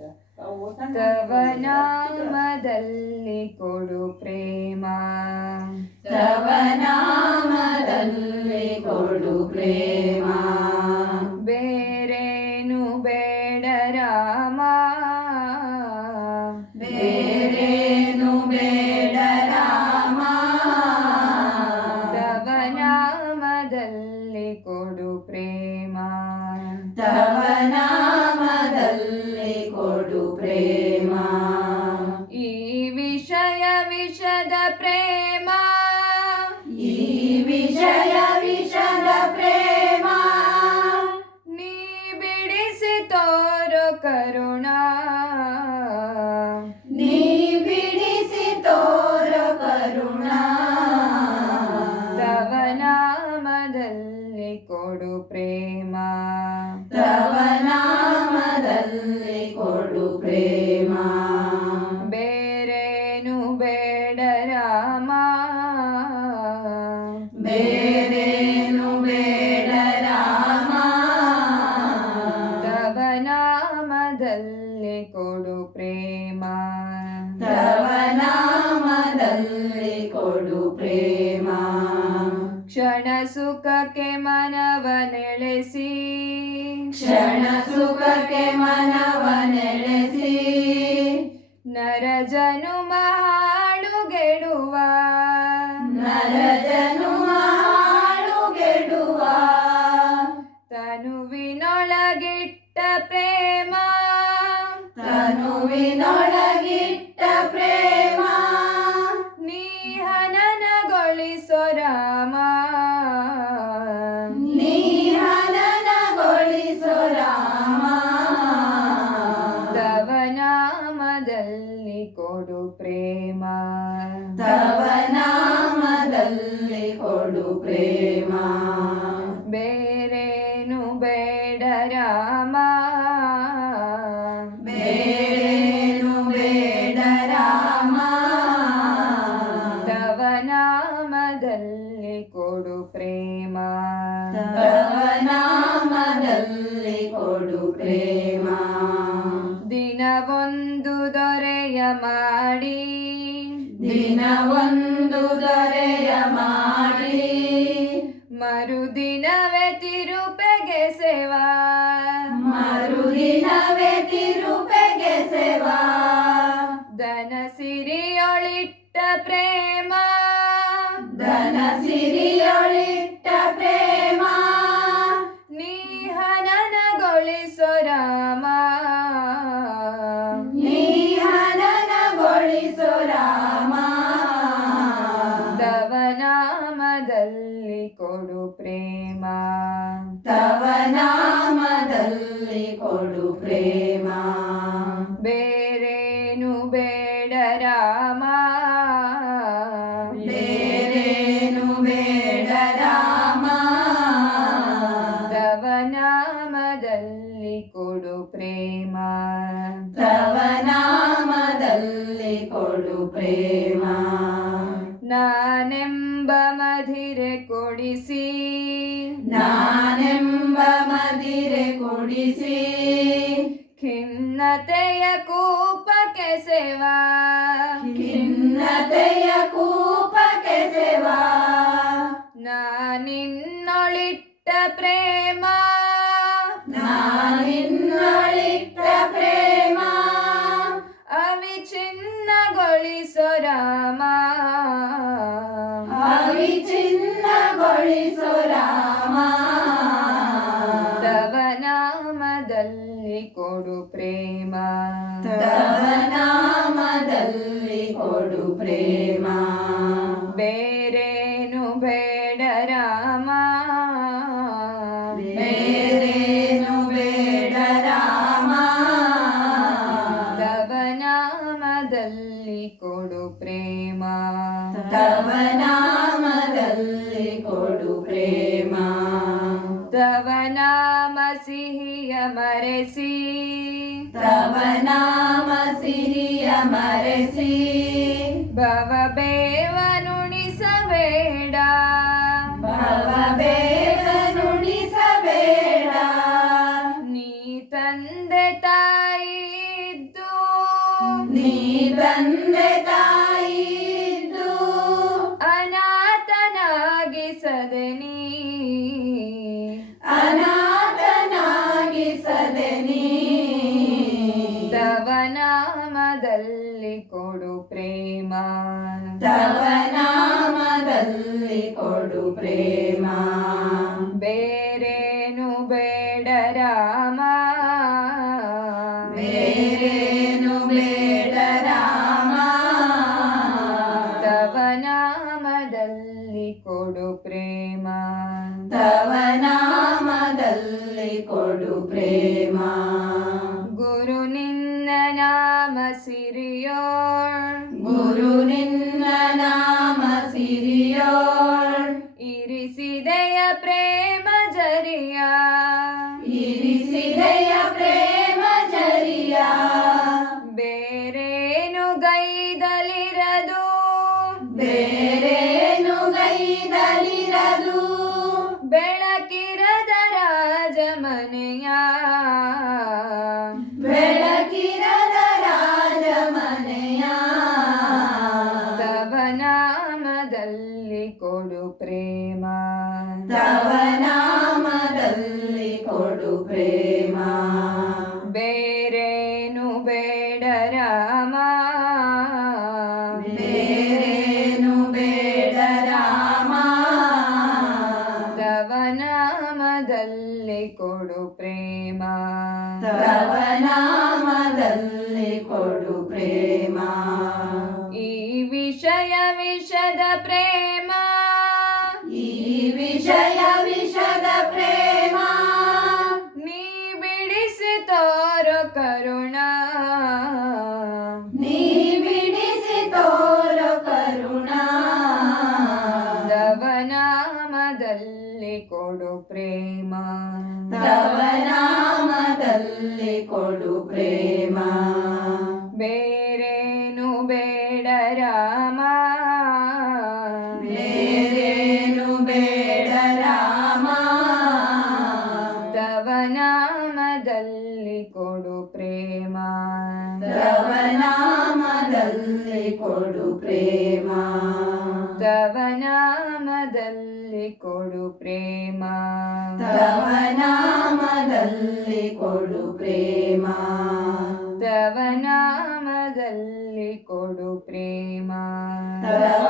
ತವ ನಾಮದಲ್ಲಿ ಕೊಡು ಪ್ರೇಮ, ತವ ನಾಮದಲ್ಲಿ ಕೊಡು ಪ್ರೇಮ, ಬೇರೇನು ಬೇಡ ರಾಮ, ಬೇರೇನು ಬೇಡ ರಾಮ, ತವ ನಾಮದಲ್ಲಿ ಕೊಡು ಪ್ರೇಮ, ತವ ನಾಮದಲ್ಲಿ ಕೊಡು ಪ್ರೇಮ, ಈ ವಿಷಯ ವಿಷದ ಪ್ರೇಮ, ಈ ವಿಷಯ ವಿಷದ ಪ್ರೇಮ, ನೀ ಬಿಡಿಸಿ ತೋರು ಕರುಣಾ, ನೀ ಬಿಡಿಸಿ ತೋರು ಕರುಣಾ, ತವ ನಾಮದಲ್ಲಿ ಕೊಡು ಪ್ರೇಮ, ತವ ನಾಮದಲ್ಲಿ ಕೊಡು ಪ್ರೇಮ, ಬೇರೇನು ಬೇಡ ರಾಮ, ಬೇರೇನು ಬೇಡ ರಾಮ, ತವ ನಾಮದಲ್ಲಿ ಕೊಡು ಪ್ರೇಮ, ತವ ನಾಮದಲ್ಲಿ ಕೊಡು ಪ್ರೇಮ, ಕ್ಷಣ ಸುಖಕ್ಕೆ ಮನವ ನೆಲೆಸಿ, ಕ್ಷಣ ಸುಖಕ್ಕೆ ಮನವ ನೆಲೆಸಿ, ನರ ಜನುಮ ಹಾಳುಗೆಡುವ, ನರ ಜನುಮ ಹಾಳುಗೆಡುವ, ತನುವಿನೊಳಗಿಟ್ಟ ಪ್ರೇಮ, ತನುವಿನೊಳಗಿಟ್ಟ ಪ್ರೇಮ, ನೀ ಹನನಗೊಳಿಸೋ ರಾಮ, ನೀ ಹನನಗೊಳಿಸೋ ರಾಮ, ತವ ನಾಮದಲ್ಲಿ ಕೊಡು ಪ್ರೇಮ, ತವ ನಾಮದಲ್ಲಿ ಕೊಡು ಪ್ರೇಮ, ಬೇರೇನು ಬೇಡ ರಾಮ, ಬೇರೇನು ಬೇಡ ರಾಮ, ತವ ನಾಮದಲ್ಲಿ ಕೊಡು ಪ್ರೇಮ, ತವ ನಾಮದಲ್ಲಿ ಕೊಡು ಪ್ರೇಮ, ದಿನವೊಂದು ದೊರೆಯ ಮಾಡಿ, ದಿನವೊಂದು ದೊರೆಯ ಮಾಡಿ, ಮರುದಿನವೇ ತಿರುಪೆಗೆ ಸೇವಾ, ಮರುದಿನವೇ ತಿರುಪೆಗೆ ಸೇವಾ, ದನ ಸಿರಿಯೊಳಿಟ್ಟ ಪ್ರೇಮ, ಧನ ಸಿರಿಯೊಳಿಟ್ಟ ಪ್ರೇಮ, ನೀ ಹನನಗೊಳಿಸೋ ರಾಮ, ನೀ ಹನನಗೊಳಿಸೋ ರಾಮ, ತವ ನಾಮದಲ್ಲಿ ಕೊಡು ಪ್ರೇಮ, ತವ ನಾಮದಲ್ಲಿ ಕೊಡು ಪ್ರೇಮ, ಬೇರೇನು ಬೇಡ ರಾಮ, ಬೇರೇನು ಬೇಡ ರಾಮ, ತವ ನಾಮದಲ್ಲಿ ಕೊಡು ಪ್ರೇಮ, ತವ ನಾಮದಲ್ಲಿ ಕೊಡು ಪ್ರೇಮ, ನಾನೆಂಬ ಮಧಿರೆ ಕೊಡಿಸಿ, ನಾನೆಂಬ ಮದಿರೆ ಕುಡಿಸಿ, ಖಿನ್ನತೆಯ ಕೂಪಕ್ಕೆ ಸೇವಾ, ಖಿನ್ನತೆಯ ಕೂಪಕ್ಕೆ ಸೇವಾ, ನಾನಿನ್ನೊಳಿಟ್ಟ ಪ್ರೇಮ, ನಾನಿನ್ನೊಳಿಟ್ಟ ಪ್ರೇಮ, ಅವಿಚ್ಛಿನ್ನಗೊಳಿಸೋ ರಾಮ, ಅವಿಚ್ಛಿನ್ನಗೊಳಿಸೋ ರಾಮ, ತವ ನಾಮದಲ್ಲಿ ಕೊಡು ಪ್ರೇಮ, ತವ ನಾಮದಲ್ಲಿ ಕೊಡು ಪ್ರೇಮ, ಬೇರೇನು ಬೇಡ ರಾಮ, ಬೇರೇನು ಬೇಡ ರಾಮ, ತವ ನಾಮದಲ್ಲಿ ಕೊಡು ಪ್ರೇಮ, ತವ ನಾಮದಲ್ಲಿ ಕೊಡು ಪ್ರೇಮ, ತವ ನಾಮ ಸಿಹಿಯ ಮರೆಸಿ, ತವ ನಾಮ ಸಿಹಿಯ ಮರೆಸಿ, ಭವ ಬೇವನುಣಿಸಬೇಡ, ಭವ ಬೇಗ ನುಡಿಸಬೇಡ, ನೀ ತಂದೆ ತಾಯಿ ನೀ ತಂದೆ ತಾಯಿ ಇದ್ದು ಅನಾಥನಾಗಿಸದೆ ನೀ ಅನಾಥನಾಗಿಸದೆ ನೀ ತವ ನಾಮದಲ್ಲಿ ಕೊಡು ಪ್ರೇಮ ತವ ನಾಮದಲ್ಲಿ ಕೊಡು ಪ್ರೇಮ ಬೇರೇನು ಬೇಡ ರಾಮ ಬೇರೇನು ಬೇಡ ರಾಮ ತವ ನಾಮದಲ್ಲಿ ಕೊಡು ಪ್ರೇಮ ತವ ನಾಮದಲ್ಲಿ ಕೊಡು ಪ್ರೇಮ ಗುರು ನಿನ್ನ ನಾಮ ಸಿರಿಯೋಳ್ ಗುರು ನಿನ್ನ ನಾಮ ಸಿರಿಯೋಳ್ ಇರಿಸಿದೆಯ ಪ್ರೇಮ ಜರಿಯ ಇರಿಸಿದೆಯ ಪ್ರೇಮ ಜರಿಯ ಬೇರೇನು ಗೈದಲಿರದು ಬೇರೇನು ಗೈದಲಿರದು ಬೆಳಕಿರದ ರಾಜಮನೆಯ ಬೆಳಕಿರದ ರಾಜಮನೆಯ ತವ ನಾಮದಲ್ಲಿ ಕೊಡು ಪ್ರೇಮ ತವ ನಾಮದಲ್ಲಿ ಕೊಡು ಪ್ರೇಮ ಬೇರೇನು ಬೇಡ ರಾಮ ಬೇರೇನು ಬೇಡ ರಾಮ ತವ ನಾಮದಲ್ಲಿ ಕೊಡು ಪ್ರೇಮ ತವ ನಾಮದಲ್ಲಿ ಕೊಡು ಪ್ರೇಮ ಈ ವಿಷಯ ವಿಷದ ಪ್ರೇಮ ಈ ವಿಷಯ ವಿಷದ ಪ್ರೇಮ ನೀ ಬಿಡಿಸಿ ತೋರೋ ಕರುಣ ನೀ ಬಿಡಿಸಿ ತೋರೋ ಕರುಣ ತವ ನಾಮದಲ್ಲಿ ಕೊಡು ಪ್ರೇಮ ತವ ನಾಮದಲ್ಲಿ ಕೊಡು ಪ್ರೇಮ ಬೇರೇನು ಬೇಡ ರಾಮ ಬೇರೇನು ಬೇಡ ರಾಮ ತವ ನಾಮದಲ್ಲಿ ಕೊಡು ಪ್ರೇಮ ತವ ನಾಮದಲ್ಲಿ ಕೊಡು ಪ್ರೇಮ ತವ ನಾಮದಲ್ಲಿ ಕೊಡು ಪ್ರೇಮ ತವ ನಾಮದಲ್ಲಿ ಕೊಡು ಪ್ರೇಮ ತವ ನಾಮದಲ್ಲಿ ಕೊಡು ಪ್ರೇಮ ತವ